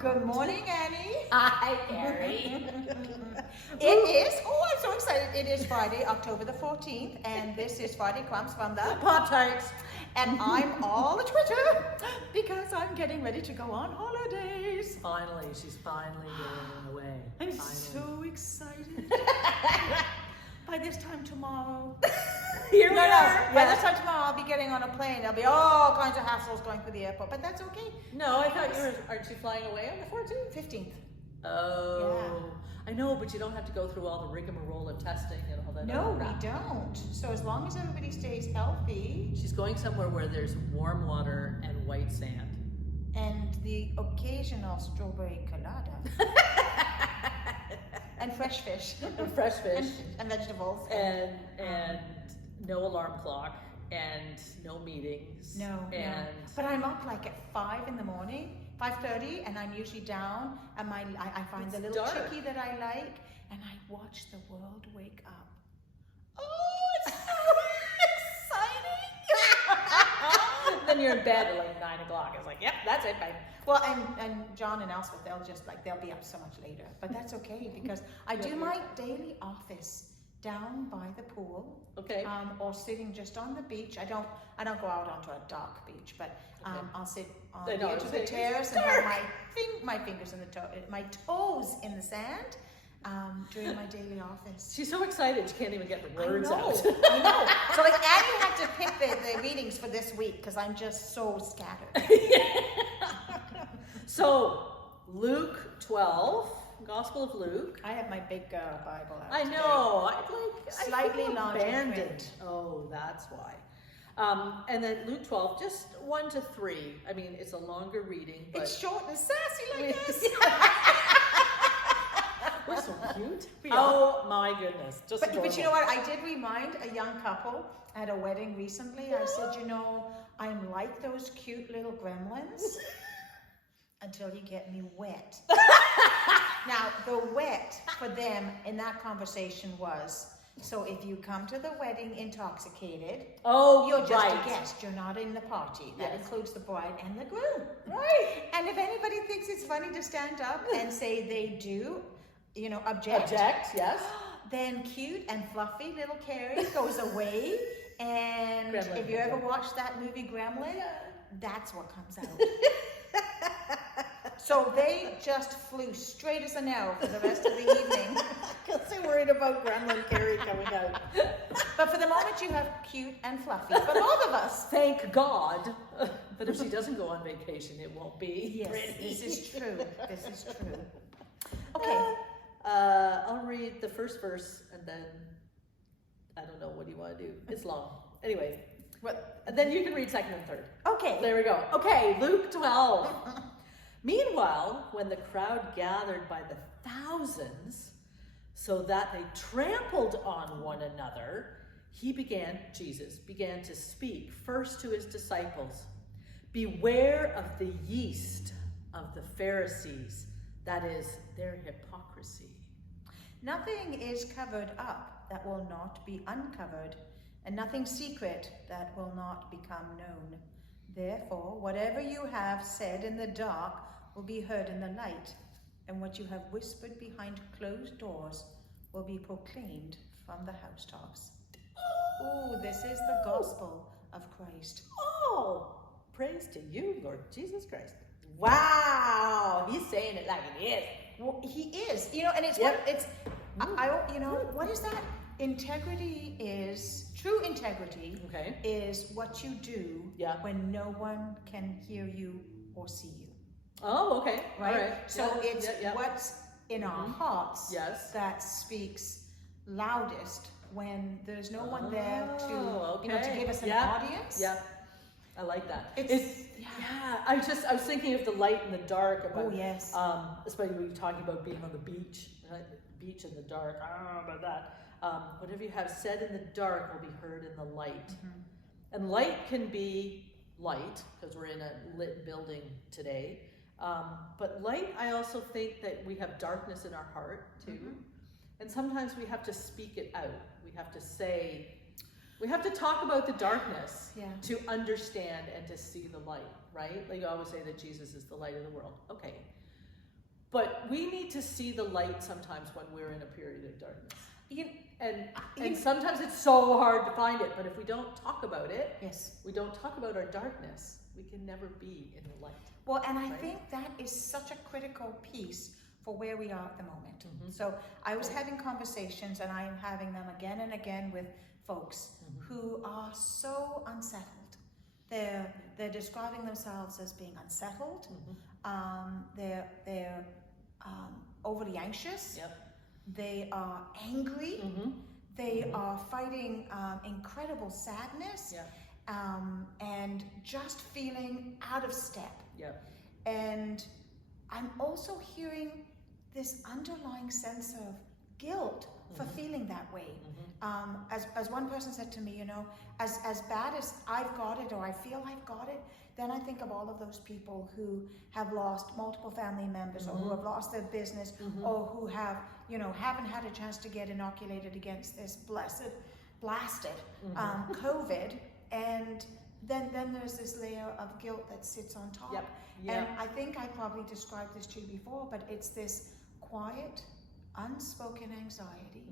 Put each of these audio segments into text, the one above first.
Good morning, Annie. Hi, Carrie. It is, I'm so excited. It is Friday, October the 14th, and this is Friday Crumbs from the Pop-Tarts. And I'm all a Twitter because I'm getting ready to go on holidays. Finally, she's finally going away. I'm Finally. so excited. By this time tomorrow. Here we No, are. by this time tomorrow I'll be getting on a plane. There'll be all kinds of hassles going through the airport, but that's okay. No, I thought you were, aren't you flying away on the 14th? 15th. Oh. Yeah. I know, but you don't have to go through all the rigmarole of testing and all that. No, we don't. So as long as everybody stays healthy. She's going somewhere where there's warm water and white sand. And the occasional strawberry colada. And fresh fish. And fresh fish. And vegetables. And no alarm clock. And no meetings. No. But I'm up like at 5 in the morning, 5:30, and I'm usually down. And I find the little chickie that I like, and I watch the world wake up. Oh, it's so exciting! Then you're in bed at like 9 o'clock. It's like, yep, that's it, babe. Well, and John and Elspeth, they'll be up so much later, but that's okay because I do my daily office down by the pool, okay, or sitting just on the beach. I don't go out onto a dark beach, but I'll sit on the edge of the terrace and have my fingers in my toes in the sand during my daily office. She's so excited she can't even get the words out. I know. So like Annie had to pick the readings for this week because I'm just so scattered. So Luke 12. Gospel of Luke. I have my big Bible out. I know. Slightly larger abandoned. print. Oh, that's why. And then Luke 12, just 1 to 3. I mean, it's a longer reading, but it's short and sassy like this. We're so cute. Oh my goodness! But you know what? I did remind a young couple at a wedding recently. I said, I'm like those cute little gremlins until you get me wet. Now, the wet for them in that conversation was, so if you come to the wedding intoxicated, you're just a guest. You're not in the party. That includes the bride and the groom. Right. And if anybody thinks it's funny to stand up and say they do, object, yes. Then cute and fluffy little Carrie goes away. And Gremlin if you ever watch that movie Gremlin, that's what comes out. So they just flew straight as an arrow for the rest of the evening because they're worried about Gremlin Carrie coming out. But for the moment, you have cute and fluffy for both of us. Thank God. But if she doesn't go on vacation, it won't be pretty. This is true. This is true. Okay. I'll read the first verse and then I don't know, what do you want to do? It's long. Anyway, and then you can read second and third. Okay. There we go. Okay, Luke 12. Meanwhile, when the crowd gathered by the thousands, so that they trampled on one another, Jesus began to speak first to his disciples. Beware of the yeast of the Pharisees, that is, their hypocrisy. Nothing is covered up that will not be uncovered, and nothing secret that will not become known. Therefore, whatever you have said in the dark will be heard in the light, and what you have whispered behind closed doors will be proclaimed from the housetops. Oh, this is the gospel of Christ. Oh, praise to you, Lord Jesus Christ. Wow, he's saying it like it is. Well, he is, and it's what is that? True integrity is what you do when no one can hear you or see you. Oh, okay. Right? All right. So it's what's in our hearts that speaks loudest when there's no one there to give us an audience. Yeah. I like that. I was thinking of the light and the dark about especially when you're talking about being on the beach, beach in the dark. I don't know about that. Whatever you have said in the dark will be heard in the light. Mm-hmm. And light can be light, because we're in a lit building today. But light, I also think that we have darkness in our heart too. Mm-hmm. And sometimes we have to speak it out. We have to talk about the darkness to understand and to see the light, right? Like you always say that Jesus is the light of the world. Okay. But we need to see the light sometimes when we're in a period of darkness. And sometimes it's so hard to find it, but if we don't talk about it, yes, we don't talk about our darkness, we can never be in the light. Well, and I think that is such a critical piece for where we are at the moment. So I was having conversations, and I'm having them again and again with folks who are so unsettled. They're describing themselves as being unsettled. They're overly anxious. Yep. They are angry. They are fighting incredible sadness. Yep. And just feeling out of step. Yep. And I'm also hearing this underlying sense of guilt for feeling that way. As one person said to me, you know, as bad as I've got it, or I feel I've got it, then I think of all of those people who have lost multiple family members, or who have lost their business, or who have, you know, haven't had a chance to get inoculated against this blasted COVID. And then there's this layer of guilt that sits on top. Yep. And I think I probably described this to you before, but it's this quiet, unspoken anxiety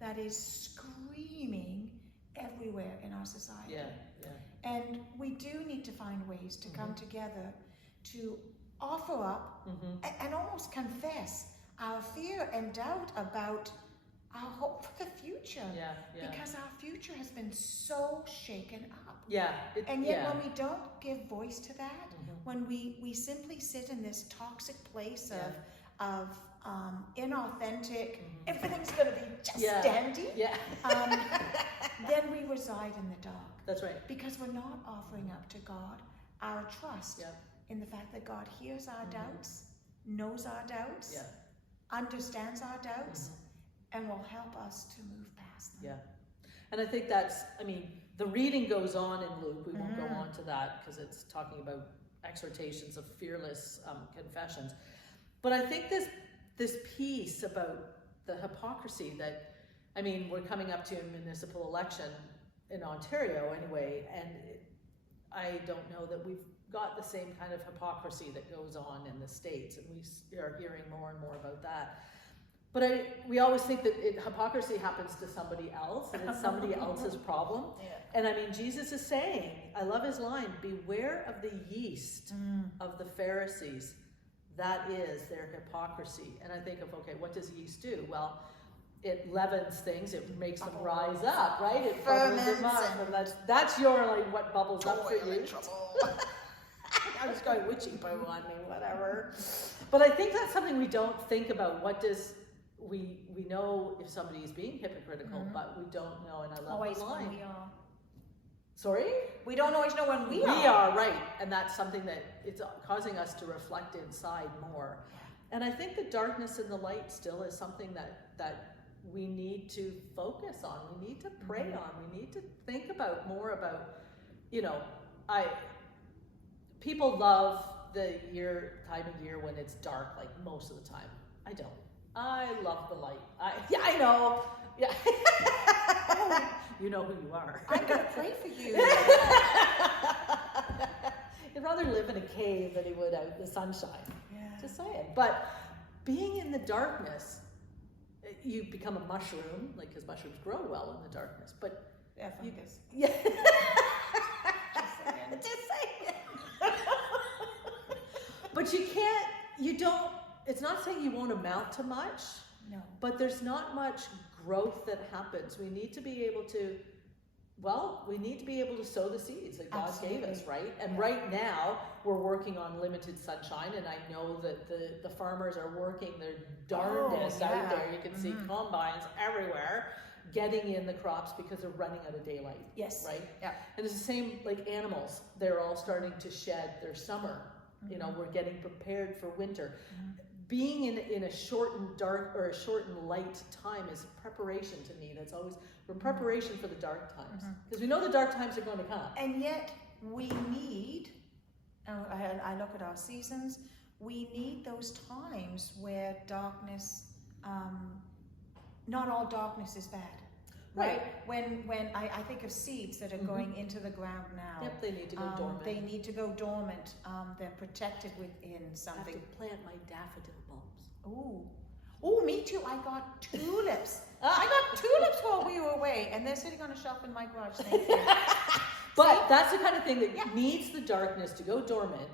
that is screaming everywhere in our society. And we do need to find ways to come together to offer up and almost confess our fear and doubt about our hope for the future. Because our future has been so shaken up. And yet when we don't give voice to that, when we simply sit in this toxic place of inauthentic, everything's going to be just dandy, then we reside in the dark. That's right. Because we're not offering up to God our trust in the fact that God hears our doubts, knows our doubts, understands our doubts, and will help us to move past them. And I think that's, I mean, the reading goes on in Luke. We won't go on to that because it's talking about exhortations of fearless confessions. But I think this piece about the hypocrisy that, I mean, we're coming up to a municipal election in Ontario anyway, and I don't know that we've got the same kind of hypocrisy that goes on in the States, and we are hearing more and more about that. But we always think that hypocrisy happens to somebody else, and it's somebody else's problem. And I mean, Jesus is saying, I love his line, beware of the yeast of the Pharisees. That is their hypocrisy. And I think of, okay, what does yeast do? Well, it leavens things, it makes them rise up, right? It bubbles them up. And that's your, like, what bubbles up for you. I was going witchy boo on me, whatever. But I think that's something we don't think about. What does we know if somebody is being hypocritical, but we don't know, and I love always the line. when we are. Sorry? We don't always know when we are. We are, right. And that's something that it's causing us to reflect inside more. And I think the darkness and the light still is something that we need to focus on. We need to pray on. We need to think about more about, you know, people love the time of year when it's dark, like most of the time. I don't. I love the light. I know. Yeah. You know who you are. I'm going to pray for you. He'd rather live in a cave than he would out in the sunshine. Just saying. But being in the darkness, you become a mushroom, like, because mushrooms grow well in the darkness. But fungus. Just saying. But it's not saying you won't amount to much. No. But there's not much growth that happens. We need to be able to sow the seeds that God gave us, right? And right now, we're working on limited sunshine, and I know that the farmers are working their darndest out there. You can see combines everywhere getting in the crops because they're running out of daylight. Yes. Right? Yeah. And it's the same like animals. They're all starting to shed their summer. You know, we're getting prepared for winter. Being in a shortened dark or a shortened light time is preparation to me. That's always preparation for the dark times, because we know the dark times are going to come. And yet we need, I look at our seasons, we need those times where darkness, not all darkness is bad. right? When I think of seeds that are going into the ground now. Yep, they need to go dormant. They need to go dormant. They're protected within something. I have to plant my daffodil bulbs. Oh, me too. I got tulips. I got tulips while we were away, and they're sitting on a shelf in my garage. Thank you. But that's the kind of thing that needs the darkness to go dormant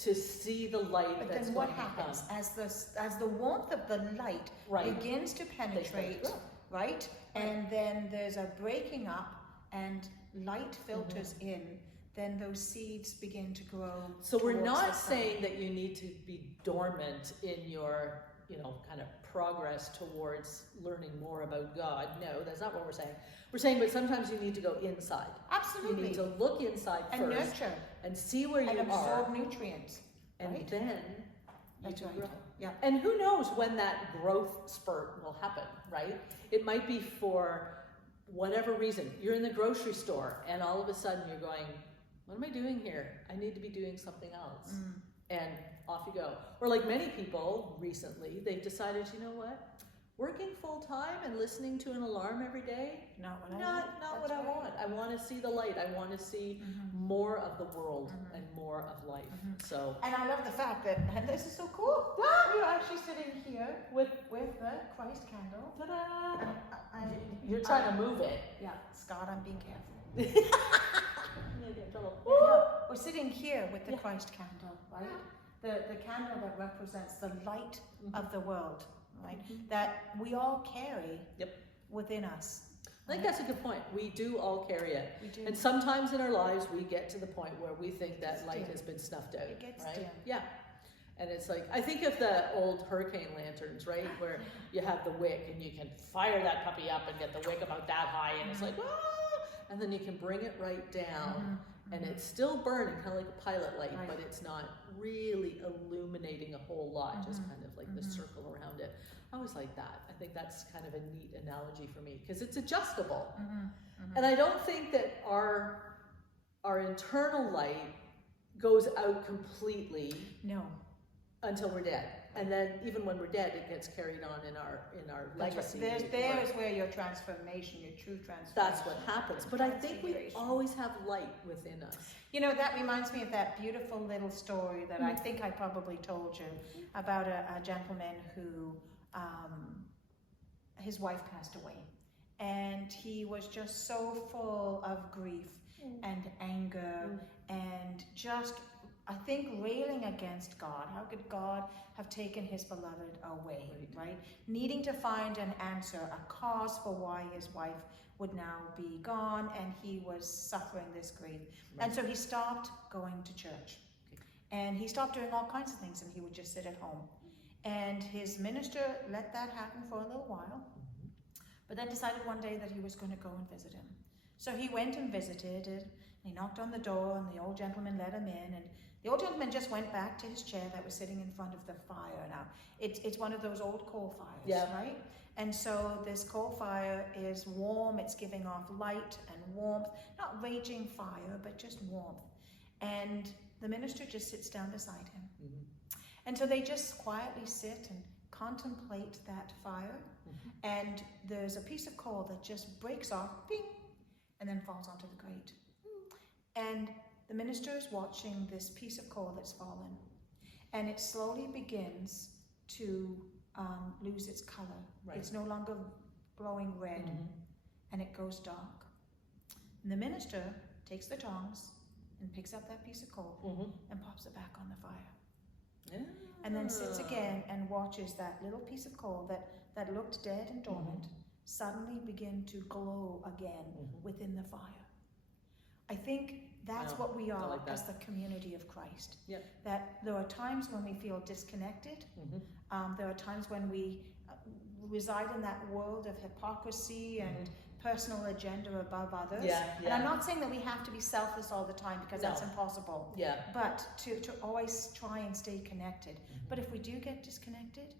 to see the light. But that's then what going to happens come. as the warmth of the light begins to penetrate, right? And then there's a breaking up, and light filters in. Then those seeds begin to grow. So we're not saying that you need to be dormant in your, kind of progress towards learning more about God. No, that's not what we're saying. We're saying, but sometimes you need to go inside. Absolutely. You need to look inside and first. Nurture. And see where you are. And absorb nutrients. And right? then you That's can right. grow. Yeah. And who knows when that growth spurt will happen, right? It might be for whatever reason. You're in the grocery store and all of a sudden you're going, what am I doing here? I need to be doing something else. And off you go. Or like many people recently, they've decided, you know what? Working full time and listening to an alarm every day, not what I want. I want to see the light. I want to see more of the world and more of life. So. And I love the fact that, and this is so cool. We're actually sitting here with the Christ candle. Ta-da! You're trying to move it. Yeah, Scott, I'm being careful. We're sitting here with the Christ candle, right? The candle that represents the light of the world, right? That we all carry within us. I think that's a good point. We do all carry it. We do. And sometimes in our lives we get to the point where we think that light has been snuffed out. It gets right? dim. Yeah. And it's like, I think of the old hurricane lanterns, right? Where you have the wick and you can fire that puppy up and get the wick about that high and it's like, ah! And then you can bring it right down and it's still burning, kind of like a pilot light, but it's not really illuminating a whole lot, just kind of like the circle around it. I always like that. I think that's kind of a neat analogy for me because it's adjustable. And I don't think that our internal light goes out completely. No. Until we're dead. And then even when we're dead, it gets carried on in our legacy. There's where your transformation, your true transformation. That's what happens. But I think we always have light within us. You know, that reminds me of that beautiful little story that I think I probably told you about a gentleman who, his wife passed away. And he was just so full of grief and anger and just, I think, railing against God. How could God have taken his beloved away, right? Needing to find an answer, a cause for why his wife would now be gone, and he was suffering this grief. And so he stopped going to church. And he stopped doing all kinds of things, and he would just sit at home. And his minister let that happen for a little while, but then decided one day that he was going to go and visit him. So he went and visited, and he knocked on the door, and the old gentleman let him in, and the old gentleman just went back to his chair that was sitting in front of the fire. Now, it's one of those old coal fires, right? And so this coal fire is warm, it's giving off light and warmth, not raging fire, but just warmth. And the minister just sits down beside him. And so they just quietly sit and contemplate that fire. And there's a piece of coal that just breaks off, bing, and then falls onto the grate. And the minister is watching this piece of coal that's fallen, and it slowly begins to lose its color. It's no longer glowing red, and it goes dark. And the minister takes the tongs and picks up that piece of coal and pops it back on the fire. And then sits again and watches that little piece of coal that looked dead and dormant suddenly begin to glow again within the fire. I think that's what we are as the community of Christ. That there are times when we feel disconnected. There are times when we reside in that world of hypocrisy and personal agenda above others. And I'm not saying that we have to be selfless all the time, because that's impossible. But to always try and stay connected. But if we do get disconnected,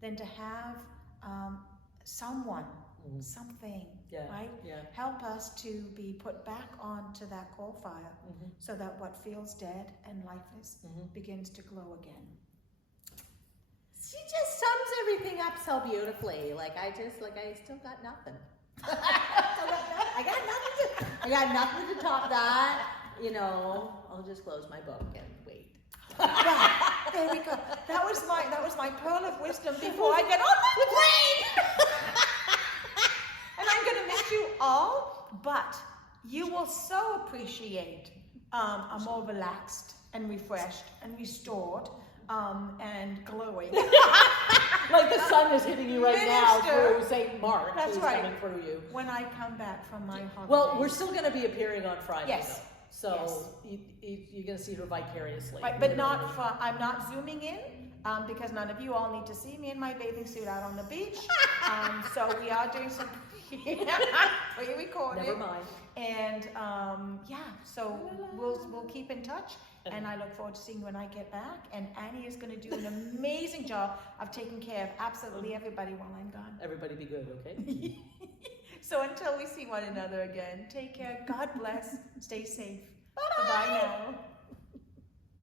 then to have someone, something, right? Help us to be put back onto that coal fire so that what feels dead and lifeless begins to glow again. She just sums everything up so beautifully. I still got nothing. I got nothing to top that. You know, I'll just close my book and wait. Right, there we go. That was my pearl of wisdom before I get on with rain. And I'm going to miss you all, but you will so appreciate a more relaxed and refreshed and restored and glowing. Like the sun is hitting you right now through St. Mark. That's right. Coming through you. When I come back from my holidays. Well, we're still going to be appearing on Friday. Yes. Though. So Yes. you're going to see her vicariously. Right, but I'm not zooming in because none of you all need to see me in my bathing suit out on the beach. So we are doing some pre-recording. Never mind. And so we'll keep in touch. And I look forward to seeing you when I get back. And Annie is going to do an amazing job of taking care of absolutely everybody while I'm gone. Everybody be good, okay? So until we see one another again, take care. God bless. Stay safe. Bye-bye now.